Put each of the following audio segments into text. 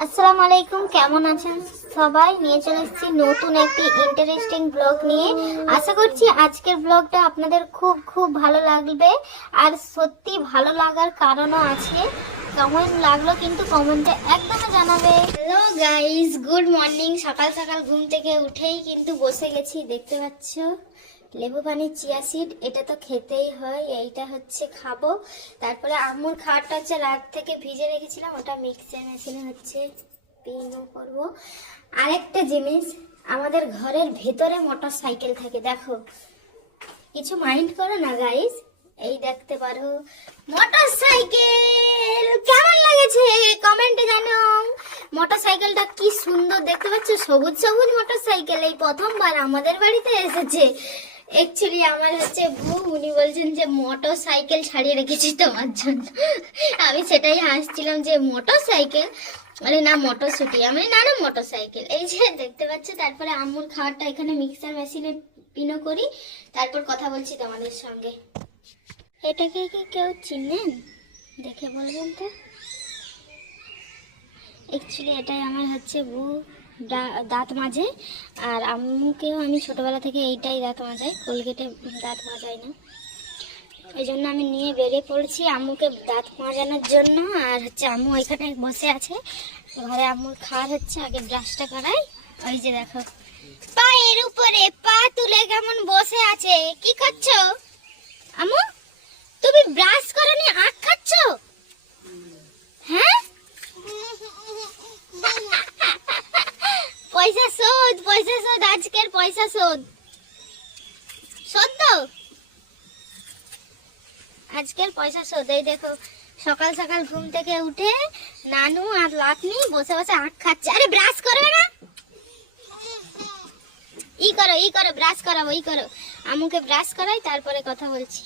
আসসালামু আলাইকুম, কেমন আছেন সবাই? নিয়ে চলে এসেছি নতুন একটি ইন্টারেস্টিং ব্লগ নিয়ে। আশা করছি আজকের ব্লগটা আপনাদের খুব খুব ভালো লাগবে। আর সত্যি ভালো লাগার কারণও আছে। কেমন লাগল কিন্তু কমেন্টে একদম জানাবে। হ্যালো গাইস গুড মর্নিং সকাল সকাল ঘুম থেকে উঠেই কিন্তু বসে গেছি, দেখতে পাচ্ছ? লেবু পানি, চিয়া সিড, এটা তো খেতেই হয়, এইটা হচ্ছে খাব। তারপরে আম্মুর খাবারটা হচ্ছে রাত থেকে ভিজে রেখেছিলাম, ওটা মিক্সার মেশিনে হচ্ছে পিনো করব। আরেকটা জিনিস, আমাদের ঘরের ভেতরে মোটর সাইকেল থাকে, দেখো। কিছু মাইন্ড করো না গাইস এই দেখতে পারো। মোটর সাইকেল কেমন লাগেছে? কমেন্টে জানো মোটর সাইকেলটা কি সুন্দর, দেখতে পাচ্ছ? সবুজ সবুজ মোটর সাইকেল এই প্রথমবার আমাদের বাড়িতে এসেছে। অ্যাকচুয়ালি আমার হচ্ছে বউ, উনি বলছেন যে মোটর সাইকেল ছাড়িয়ে রেখেছি তোমার জন্য। আমি সেটাই হাসছিলাম যে মোটর সাইকেল মানে না মোটর ছুটি আমি না না মোটর সাইকেল এই যে দেখতে পাচ্ছ, তারপরে আমুল খাবারটা এখানে মিক্সার মেশিনে পিনো করি। তারপর কথা বলছি তোমাদের সঙ্গে। এটাকে কি কেউ চিনেন? দেখে বলবেন তো। অ্যাকচুয়ালি এটাই আমার হচ্ছে বউ। দাঁত মাজে। আর আম্মুকেও আমি ছোটবেলা থেকে এইটাই দাঁত মাজাই কোলগেটে দাঁত মাজাই না। ওই জন্য আমি নিয়ে বেরিয়ে পড়ছি আম্মুকে দাঁত মাজানোর জন্য। আর হচ্ছে আম্মু ওইখানে বসে আছে। ঘরে আম্মুর খাওয়ার হচ্ছে। আগে ব্রাশটা করাই। ওই যে দেখো। পায়ের উপরে পা তুলে কেমন বসে আছে। কি করছ আম্মু, তুমি ব্রাশ করনি, আখ খাচ্ছ হ্যাঁ পয়সা শোধ পয়সা শোধ, আজকের পয়সা শোধ। শোধ তো? আজকের পয়সা শোধ, এই দেখো, সকাল সকাল ঘুম থেকে উঠে নানু আর লাতনি বসে বসে আখ খাচ্ছে। আরে ব্রাশ করবে না? ই করো ই করো, ব্রাশ করাবো, ই করো। আমুকে ব্রাশ করাই, তারপরে কথা বলছি।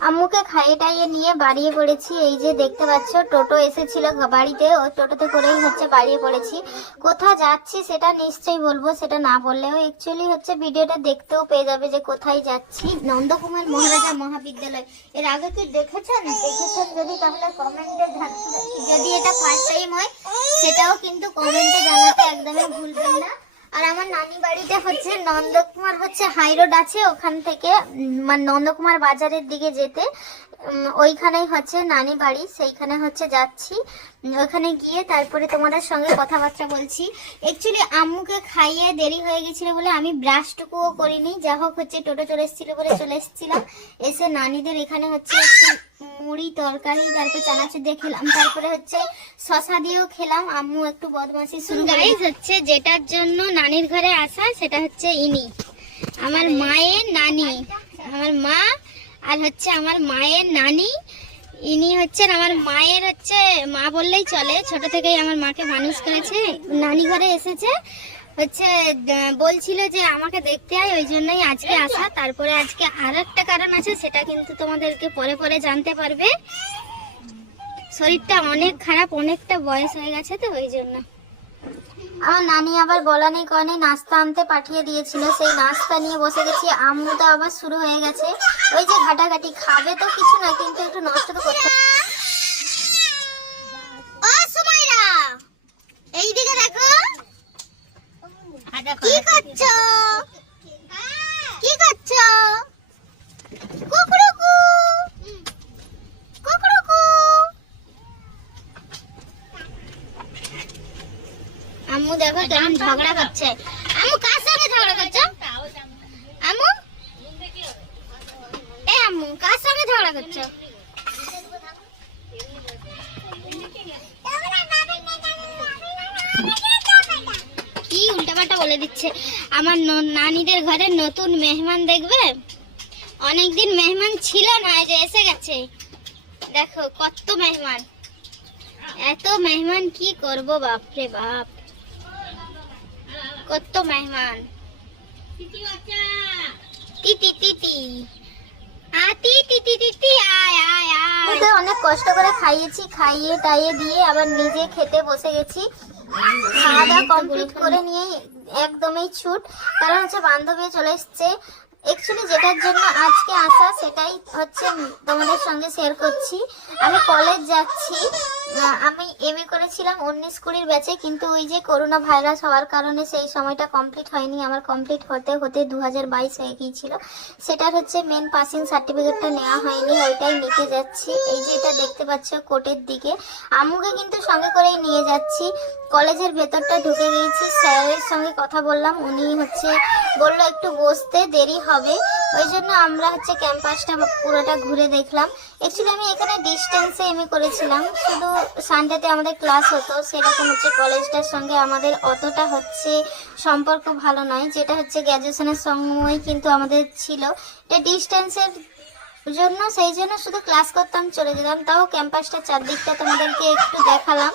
আম্মুকে খাইয়ে টাইয়ে নিয়ে বাড়িয়ে পড়েছি এই যে দেখতে পাচ্ছ, টোটো এসেছিল বাড়িতে। ও টোটোতে করেই হচ্ছে বাড়িয়ে পড়েছি কোথা যাচ্ছি সেটা নিশ্চয়ই বলব, সেটা না বললেও অ্যাকচুয়ালি হচ্ছে ভিডিওটা দেখতেও পেয়ে যাবে যে কোথায় যাচ্ছি। নন্দকুমার মহারাজা মহাবিদ্যালয়। এর আগে কি দেখেছেন? দেখেছেন যদি তাহলে কমেন্টে যদি এটা ফার্স্ট টাইম হয়, সেটাও কিন্তু কমেন্টে জানাতে একদমই ভুলবেন না। আর আমার নানি বাড়িতে হচ্ছে নন্দকুমার হচ্ছে হাই রোড আছে, ওখান থেকে মানে নন্দকুমার বাজারের দিকে যেতে। ওইখানেই হচ্ছে নানি বাড়ি সেইখানে হচ্ছে যাচ্ছি। ওখানে গিয়ে তারপরে তোমাদের সঙ্গে কথাবার্তা বলছি। অ্যাকচুয়ালি আম্মুকে খাইয়ে দেরি হয়ে গেছিল বলে আমি ব্রাশটুকুও করিনি। যা হোক হচ্ছে টোটো চলে এসেছিল বলে চলে এসেছিলাম। এসে নানিদের এখানে হচ্ছে একটু মুড়ি তরকারি তারপরে চানাচুর দিয়ে খেলাম। তারপরে হচ্ছে শশা দিয়েও খেলাম। আম্মু একটু বদমাশি শুরু গাইজ হচ্ছে যেটার জন্য নানির ঘরে আসা সেটা হচ্ছে ইনি। আমার মায়ের নানি। আমার মা আর হচ্ছে আমার মায়ের নানি, ইনি হচ্ছেন আমার মায়ের হচ্ছে, মা বললেই চলে। ছোট থেকেই আমার মাকে মানুষ করেছে। নানি ঘরে এসেছে। হচ্ছে বলছিল যে আমাকে দেখতে আয়, ওই জন্যই আজকে আসা। তারপরে আজকে আর একটা কারণ আছে, সেটা কিন্তু তোমাদেরকে পরে পরে জানতে পারবে। শরীরটা অনেক খারাপ, অনেকটা বয়স হয়ে গেছে তো, ওই জন্য। আমার নানি আবার বলা নেই কনে নাস্তা আনতে পাঠিয়ে দিয়েছিল। সেই নাস্তা নিয়ে বসে গেছি। আম্মু তো আবার শুরু হয়ে গেছে। ওই যে ঘাটাঘাটি খাবে তো কিছু না কিন্তু একটু নষ্ট তো করতে ও সুমাইরা এইদিকে দেখো। কি করছ কি করছ কুকুরুকু কুকুরুকু আম্মু দেখো ঝগড়া করছে। কার সঙ্গে ঝগড়া করছ? এ কার সঙ্গে ঝগড়া করছ? কি উল্টাপাল্টা বলে দিচ্ছে? আমার নানিদের ঘরে নতুন মেহমান দেখবে? অনেকদিন মেহমান ছিল না যে এসে গেছে। দেখো, কত মেহমান। এত মেহমান কি করব? বাপরে বাপ। কত মেহমান? তিতি তিতি আতি তিতি তিতি আয় আয় আয়। ওদের অনেক কষ্ট করে খাইয়েছি খাইয়ে টাইয়ে দিয়ে আবার নিজে খেতে বসে গেছি। খাওয়া দাওয়া কমপ্লিট করে নিয়ে একদমই ছুট। কারণ হচ্ছে বান্ধবী চলে এসছে অ্যাকচুয়ালি যেটার জন্য আজকে আসা, সেটাই হচ্ছে তোমাদের সঙ্গে শেয়ার করছি। আমি কলেজ যাচ্ছি। আমি এমএ করেছিলাম উনিশ কুড়ির ব্যাচে কিন্তু ওই যে করোনা ভাইরাস হওয়ার কারণে সেই সময়টা কমপ্লিট হয়নি। আমার কমপ্লিট হতে হতে দু বাইশ হয়ে গিয়েছিল। সেটার হচ্ছে মেন পাসিং সার্টিফিকেটটা নেওয়া হয়নি, ওইটাই নিতে যাচ্ছি। এই যে এটা দেখতে পাচ্ছ কোর্টের দিকে। আমুকে কিন্তু সঙ্গে করেই নিয়ে যাচ্ছি। কলেজের ভেতরটা ঢুকে গিয়েছি। স্যারের সঙ্গে কথা বললাম। উনি হচ্ছে বলল, একটু বসতে দেরি হবে। ওই জন্য আমরা হচ্ছে ক্যাম্পাসটা পুরোটা ঘুরে দেখলাম। অ্যাকচুয়ালি আমি এখানে ডিস্টেন্সে এমএ করেছিলাম। শুধু সানডেতে আমাদের ক্লাস হতো, সেরকম হচ্ছে কলেজটার সঙ্গে আমাদের অতটা হচ্ছে সম্পর্ক ভালো নয় যেটা হচ্ছে গ্র্যাজুয়েশনের সময় কিন্তু আমাদের ছিল। এটা ডিস্টেন্সের জন্য, সেই জন্য শুধু ক্লাস করতাম, চলে যেতাম। তাও ক্যাম্পাসটা চারদিকটা তোমাদেরকে একটু দেখালাম।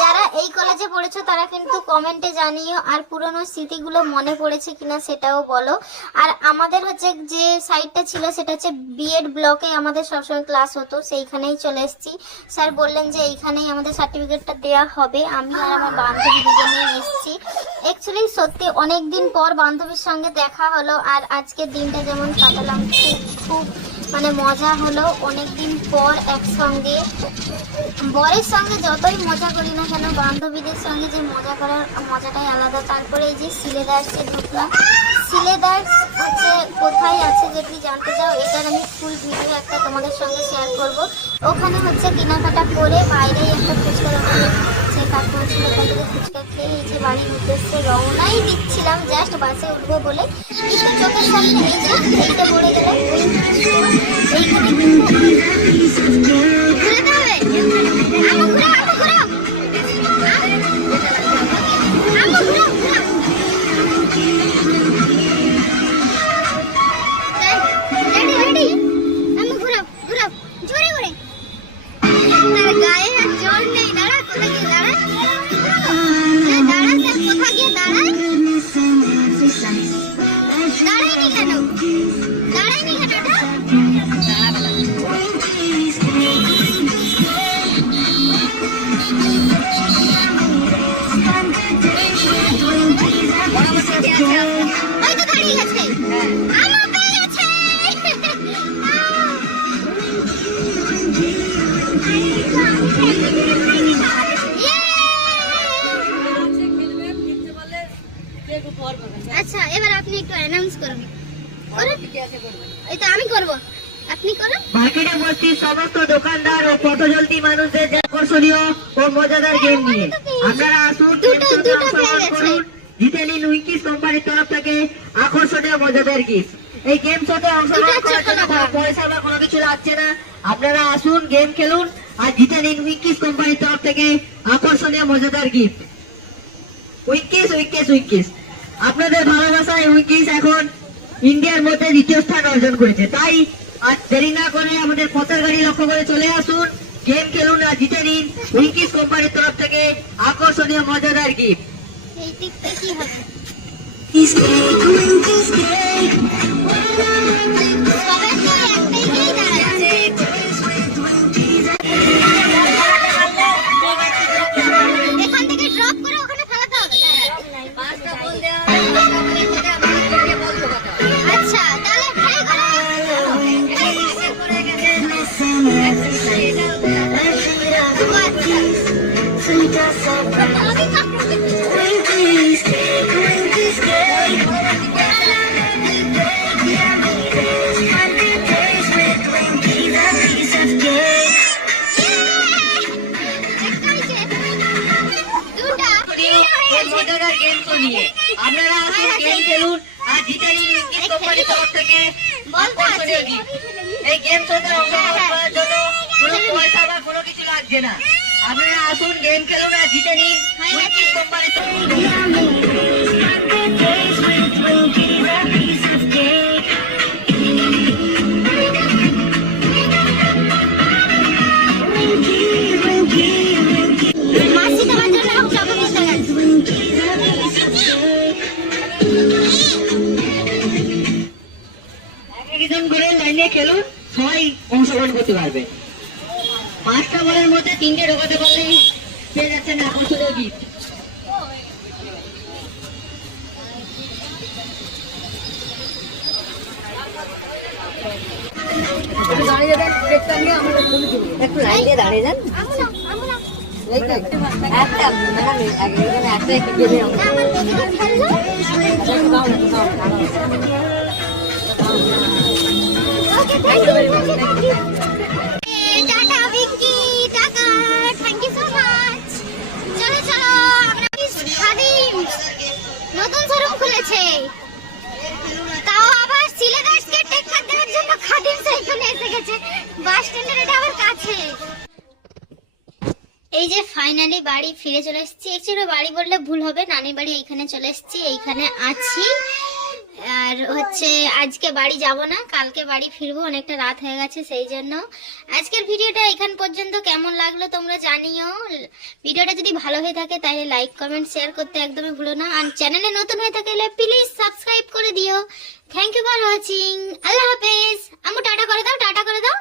যারা এই কলেজে পড়েছো, তারা কিন্তু কমেন্টে জানিও আর পুরনো স্মৃতিগুলো মনে পড়েছে কিনা সেটাও বলো। আর আমাদের হচ্ছে যে সাইডটা ছিল, সেটা হচ্ছে বিএড ব্লকে আমাদের সবসময় ক্লাস হতো। সেইখানেই চলে এসেছি। স্যার বললেন যে এইখানেই আমাদের সার্টিফিকেটটা দেওয়া হবে। আমি আর আমার বান্ধবী দুজনে এসেছি। অ্যাকচুয়ালি সত্যি অনেক দিন পর বান্ধবীর সঙ্গে দেখা হলো। আর আজকের দিনটা যেমন কাটালাম, খুব খুব মানে মজা হলো অনেকদিন পর একসঙ্গে। বরের সঙ্গে যতই মজা করি না কেন, বান্ধবীদের সঙ্গে যে মজা করার মজাটাই আলাদা। তারপরে এই যে সিলেদার্সে ঢুকলাম সিলেদার্স হচ্ছে কোথায় আছে যদি জানতে চাও, এটার আমি ফুল ভিডিও একটা তোমাদের সঙ্গে শেয়ার করব। ওখানে হচ্ছে কেনাকাটা করে বাইরেই একটা ফুচকা দোকানে খেয়ে এই বাড়ির উদ্দেশ্যে রওনাই দিচ্ছিলাম জাস্ট বাসে উঠবো বলে। কিন্তু চোখের সামনে এই যে পড়ে গেল। এইখানে কিন্তু ঘুরাতে আচ্ছা এবার আপনি একটু অ্যানাউন্স করুন। এই তো আমি করব। আপনি করুন। মার্কেটে উপস্থিত সমস্ত দোকানদার ও পথচলতি মানুষদের আকর্ষণীয় ও মজাদার গেম নিয়ে। আপনারা আসুন দুটো- দুটো অংশগ্রহণ পেয়ে জিতে নিন উইকিস কোম্পানির তরফ থেকে আকর্ষণীয় মজাদার গিফট এই গেম শোতে অংশগ্রহণ করার জন্য পয়সা বা কোনো কিছু লাগছে না। আপনারা আসুন গেম খেলুন আর জিতে নিন উইকিস কোম্পানির তরফ থেকে আকর্ষণীয় মজাদার গিফট উইকিস উইকিস উইকিস। আপনাদের ভালোবাসায় উইকিস এখন ইন্ডিয়ার মধ্যে দ্বিতীয় স্থান অর্জন করেছে। তাই আর দেরি না করে আমাদের পথের গাড়ি লক্ষ্য করে চলে আসুন। গেম খেলুন আর জিতে নিন। উইকিস কোম্পানির তরফ থেকে আকর্ষণীয় মজাদার গিফট। এই দিকটা কি হবে? সবাই তো একটাই উইকিস তরফ থেকে আকর্ষণীয় gift। এই গেম শোতে অংশগ্রহণ করার জন্য কোনো পয়সা বা কোনো কিছু লাগছে না। আপনারা আসুন গেম খেলুন আর জিতে নিন। উইকিস লাইনে খেলুন সবাই অংশগ্রহণ করতে পারবে। পাঁচটা বলের মধ্যে তিনটে ঢোকাতে পারলেই পেয়ে যাচ্ছেন আকর্ষণীয় গিফট একটু দাঁড়িয়ে দেন একটু লাইন দিয়ে দাঁড়িয়ে যান। আমু না আমু না একটা ম্যাডাম একটা একটু আমার তাও আবার জন্য খাদিম এসে গেছে এটা কাছে এই যে ফাইনালি বাড়ি ফিরে চলে এসেছি। বাড়ি বললে ভুল হবে নানি বাড়ি এইখানে চলে এসেছি, এইখানে আছি। আর হচ্ছে আজকে বাড়ি যাব না, কালকে বাড়ি ফিরবো, অনেকটা রাত হয়ে গেছে সেই জন্য। আজকের ভিডিওটা এখান পর্যন্ত, কেমন লাগল তোমরা জানিও। ভিডিওটা যদি ভালো হয়ে থাকে তাহলে লাইক কমেন্ট শেয়ার করতে একদমই ভুলো না। আর চ্যানেলে নতুন হয়ে থাকলে প্লিজ সাবস্ক্রাইব করে দিও। থ্যাংক ইউ ফর ওয়াচিং আল্লাহ হাফেজ। আমু টাটা করে দাও, টাটা করে দাও।